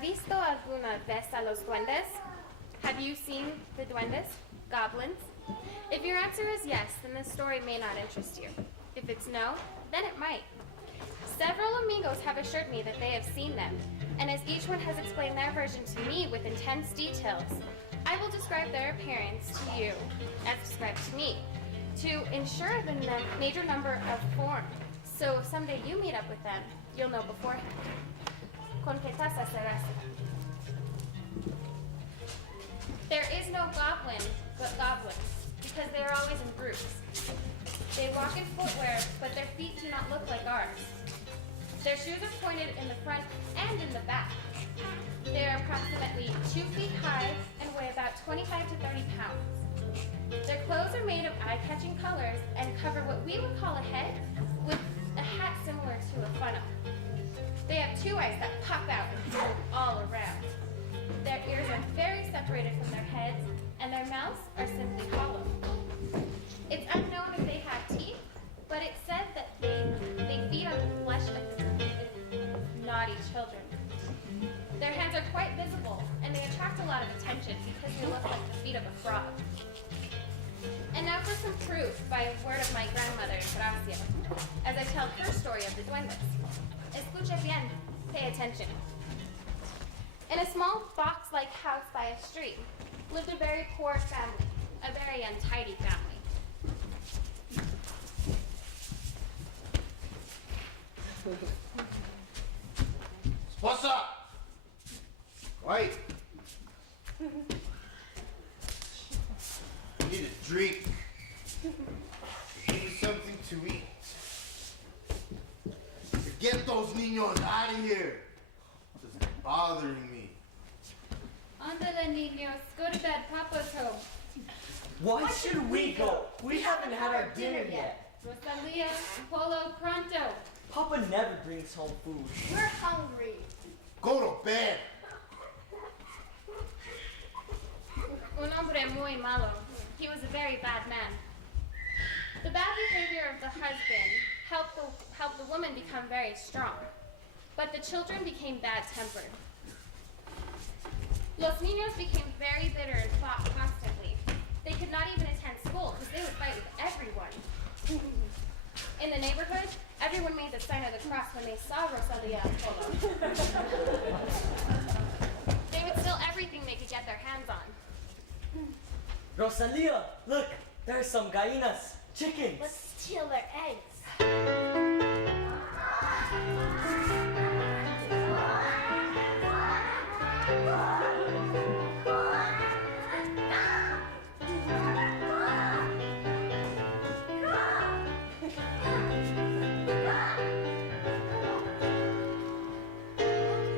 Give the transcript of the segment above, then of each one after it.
visto alguna vez a los duendes? Have you seen the duendes? Goblins? If your answer is yes, then this story may not interest you. If it's no, then it might. Several amigos have assured me that they have seen them, and as each one has explained their version to me with intense details, I will describe their appearance to you, as described to me, to ensure the major number of form. So if someday you meet up with them, you'll know beforehand. Con que tasa serás? There is no goblin, but goblins, because they are always in groups. They walk in footwear, but their feet do not look like ours. Their shoes are pointed in the front and in the back. They are approximately 2 feet high and weigh about 25 to 30 pounds. Their clothes are made of eye-catching colors and cover what we would call a head with a hat similar to a funnel. They have 2 eyes that pop out and move all around. Their ears are very separated from their heads, and their mouths are simply hollow. It's unknown if they have teeth, but it's said that they feed on the flesh of naughty children. Their hands are quite visible, and they attract a lot of attention because they look like the feet of a frog. And now for some proof by a word of my grandmother, Gracia, as I tell her story of the duendes. Escuche bien, pay attention. In a small box-like house by a stream lived a very poor family, a very untidy family. What's up? Right. You need a drink. You need something to eat. Get those niños out of here. This is bothering me. Ándale, niños. Go to bed. Papa's home. Why should we go? We haven't had our dinner yet. Rosalia, Polo, pronto. Papa never brings home food. We're hungry. Go to bed. Un hombre muy malo. He was a very bad man. The bad behavior of the husband helped the woman become very strong, but the children became bad-tempered. Los niños became very bitter and fought constantly. They could not even attend school because they would fight with everyone. In the neighborhood, everyone made the sign of the cross when they saw Rosalia and Polo. They would steal everything they could get their hands on. Rosalia, look, there's some gallinas, chickens. Let's steal their eggs.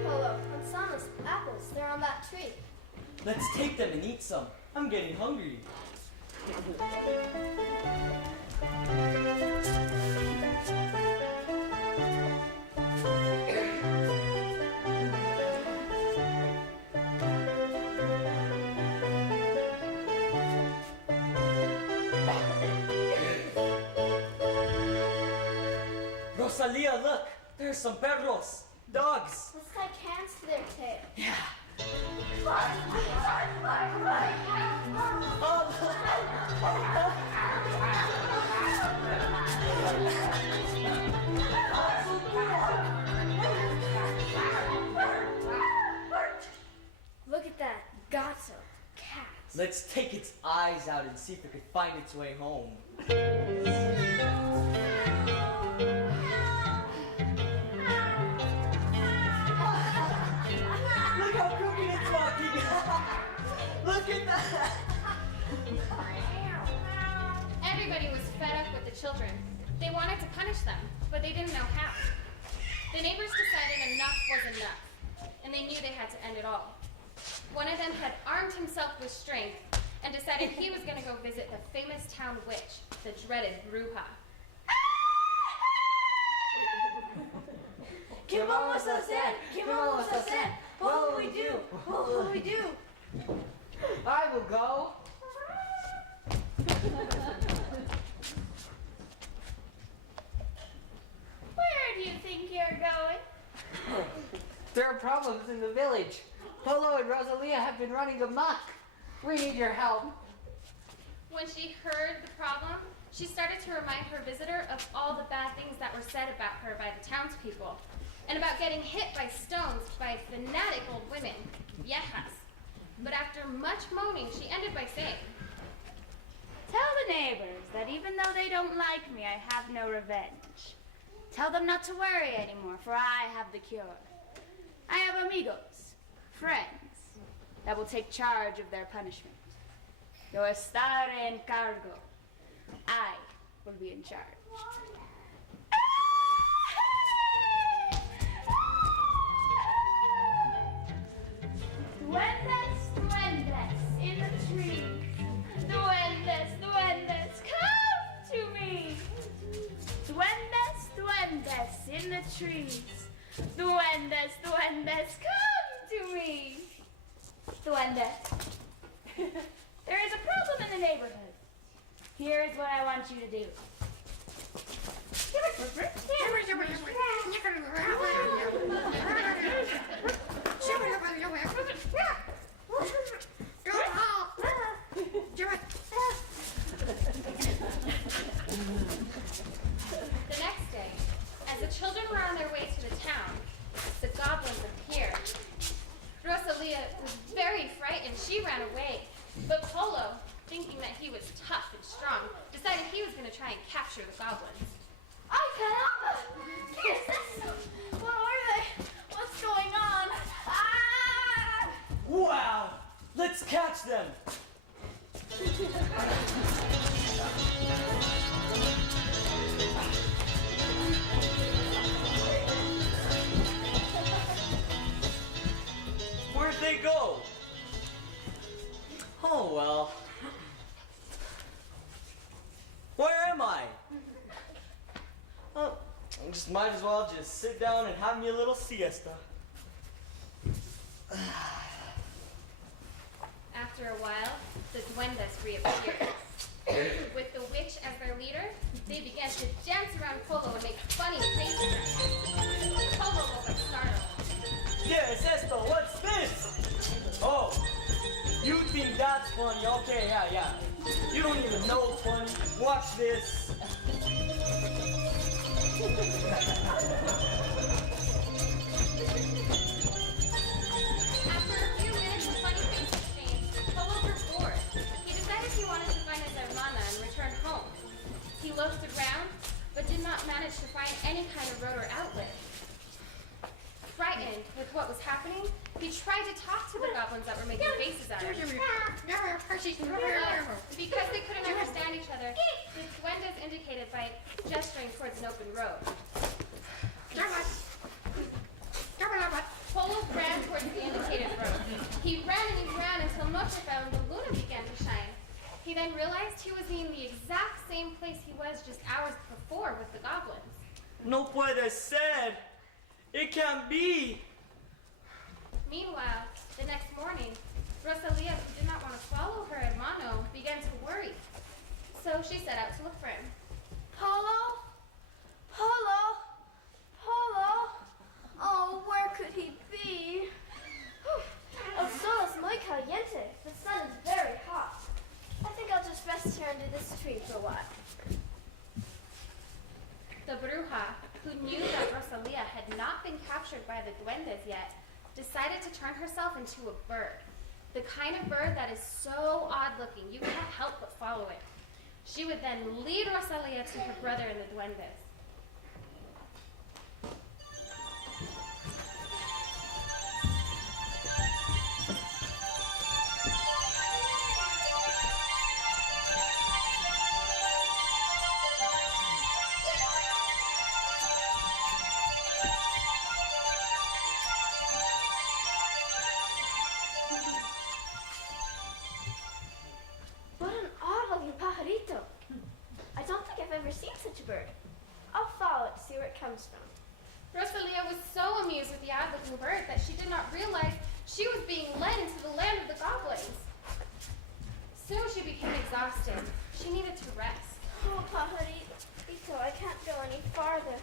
Polo, manzanas, apples, they're on that tree. Let's take them and eat some. I'm getting hungry. Rosalia, look! There's some perros, dogs. Let's tie cans to their tail. Yeah. Look at that. Got some cats. Let's take its eyes out and see if it can find its way home. Look how crooked it's walking! Look at that! Everybody was fed up with the children. They wanted to punish them, but they didn't know how. The neighbors decided enough was enough, and they knew they had to end it all. One of them had armed himself with strength and decided he was going to go visit the famous town witch, the dreaded Bruja. ¿Qué vamos a hacer? ¿Qué vamos a hacer? What will we do? What will we do? I will go. Where do you think you're going? There are problems in the village. Polo and Rosalia have been running amok. We need your help. When she heard the problem, she started to remind her visitor of all the bad things that were said about her by the townspeople, and about getting hit by stones by fanatic old women, viejas. But after much moaning, she ended by saying, Tell the neighbors that even though they don't like me, I have no revenge. Tell them not to worry anymore, for I have the cure. I have amigos, friends, that will take charge of their punishment. Yo estaré en cargo. I will be in charge. Duendes, duendes, in the trees. Duendes, duendes, come to me. Duendes, duendes, in the trees. Duendes, duendes, come to me. Duende. There is a problem in the neighborhood. Here is what I want you to do. The next day, as the children were on their way to the town, the goblins appeared. Rosalia was very frightened. She ran away. But Polo, thinking that he was tough and strong, decided he was going to try and capture the goblins. I can't. ¿Qué es eso? What are they? What's going on? Ah! Wow! Let's catch them! Where'd they go? Oh well. Where am I? Oh, I just might as well just sit down and have me a little siesta. After a while, the Duendes reappeared. With the witch as their leader, they began to dance around Polo and make funny faces at him. Polo woke up startled. ¿Qué es esto? What's this? Oh, you think that's funny? Okay, yeah. You don't even know it's funny. Watch this. After a few minutes of funny face exchange, Polo grew bored. He decided he wanted to find his hermana and return home. He looked around, but did not manage to find any kind of road or outlet. Frightened with what was happening, he tried to talk to the goblins that were making faces at him. Because they couldn't understand each other, the Duendes indicated by gesturing towards an open road. Polo ran towards the indicated road. He ran and he ran until Noche fell and the luna began to shine. He then realized he was in the exact same place he was just hours before with the goblins. No puede ser. It can't be. Meanwhile, the next morning, Rosalia, who did not want to follow her hermano, began to worry. So she set out to look for him. Polo? Polo? Polo? Oh, where could he be? El sol es muy caliente. The sun is very hot. I think I'll just rest here under this tree for a while. The bruja, who knew that Rosalia had not been captured by the Duendes yet, decided to turn herself into a bird. The kind of bird that is so odd-looking, you can't help but follow it. She would then lead Rosalia to her brother and the Duendes. What an odd-looking pajarito. I don't think I've ever seen such a bird. I'll follow it to see where it comes from. Rosalia was so amused with the odd-looking bird that she did not realize she was being led into the land of the goblins. Soon she became exhausted. She needed to rest. Oh, pajarito, I can't go any farther.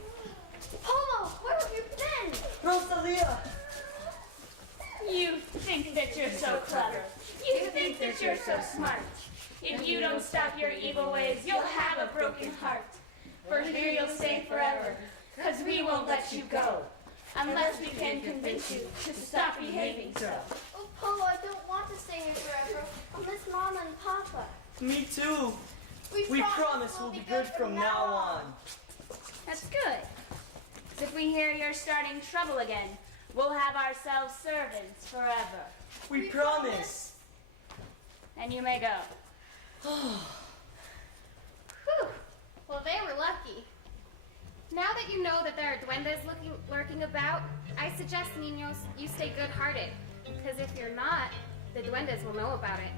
Polo, where have you been? Rosalia, think that you're so clever. You think that you're so smart. If you don't stop your evil ways, you'll have a broken heart. For here you'll stay forever, 'cause we won't let you go, unless we can convince you to stop behaving so. Oh, Polo, I don't want to stay here forever. I'll miss Mama and Papa. Me too. We promise we'll be good from now on. That's good. 'Cause if we hear you're starting trouble again, we'll have ourselves servants forever. We promise. And you may go. Whew. Well, they were lucky. Now that you know that there are duendes lurking about, I suggest, niños, you stay good-hearted. Because if you're not, the duendes will know about it.